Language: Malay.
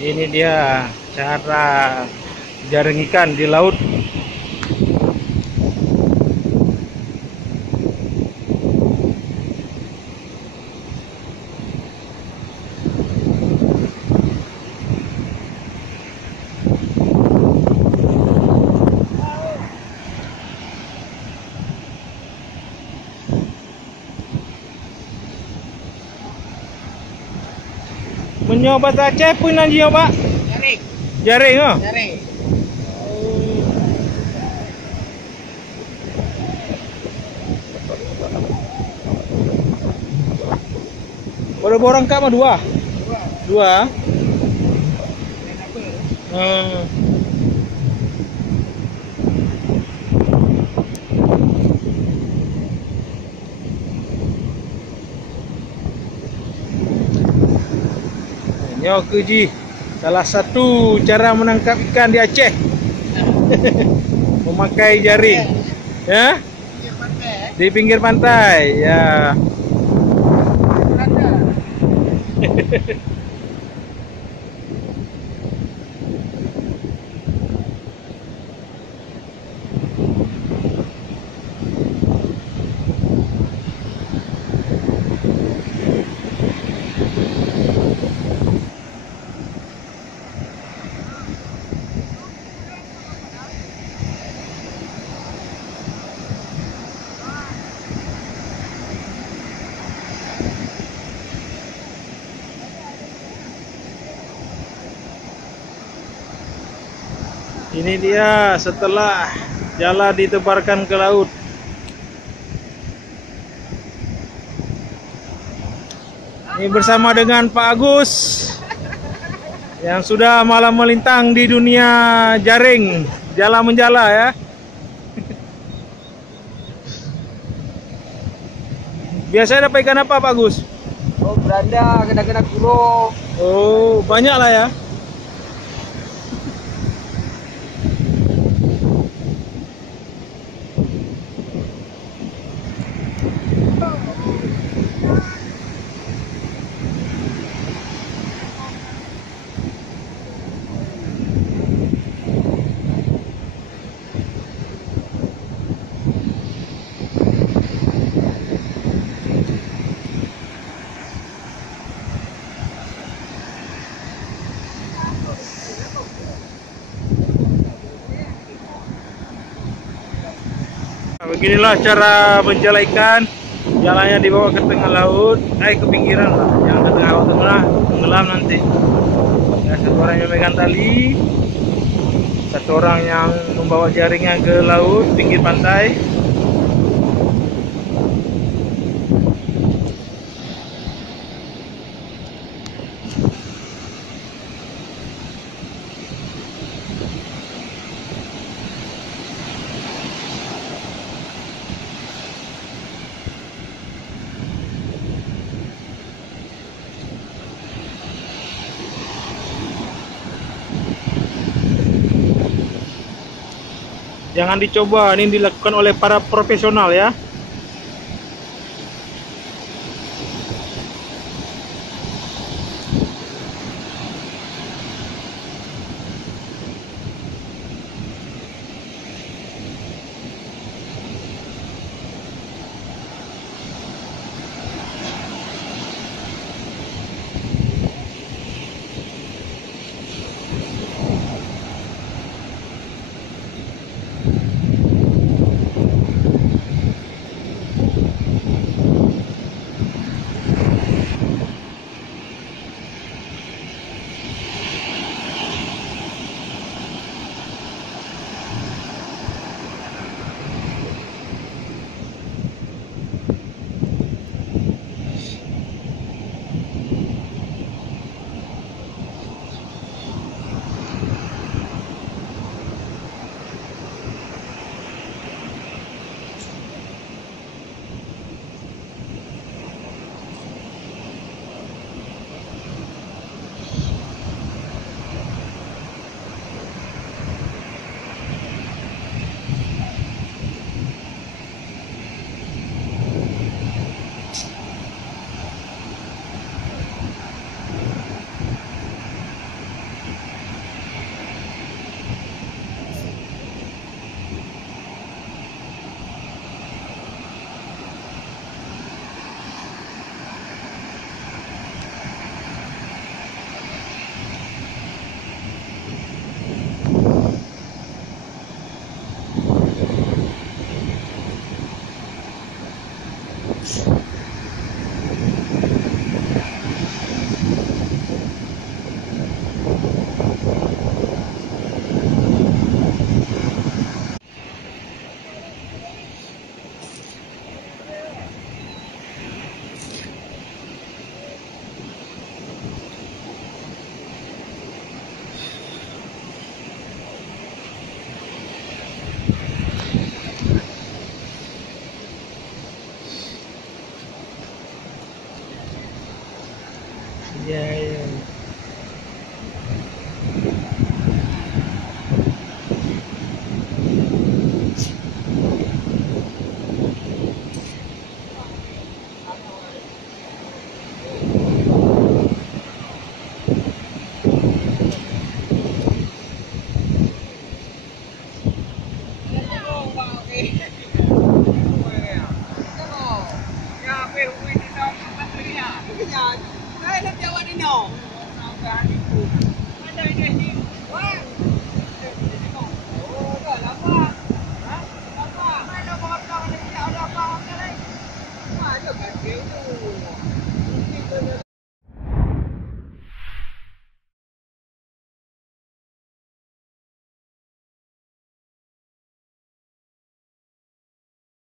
Ini dia cara jaring ikan di laut. Menyobat Aceh pun nanti Pak. Jaring. Jaring oh. Jaring. Berapa orang kak mah dua? Dua. Hmm. Nyo keji. Salah satu cara menangkap ikan di Aceh. Memakai jaring. Ya? Di pinggir pantai. Ya. Ini dia setelah jala ditebarkan ke laut. Ini bersama dengan Pak Agus yang sudah malam melintang di dunia jaring, jala menjala ya. Biasanya dapat ikan apa Pak Agus? Oh, beranda, kena-kena kuro. Oh, banyak lah ya. Beginilah cara menjala ikan. Jalannya dibawa ke tengah laut, ke pinggiran lah, jangan ke tengah laut, tengah tenggelam nanti. Ya, satu orang yang memegang tali, satu orang yang membawa jaringnya ke laut, pinggir pantai. Jangan dicoba, ini dilakukan oleh para profesional ya.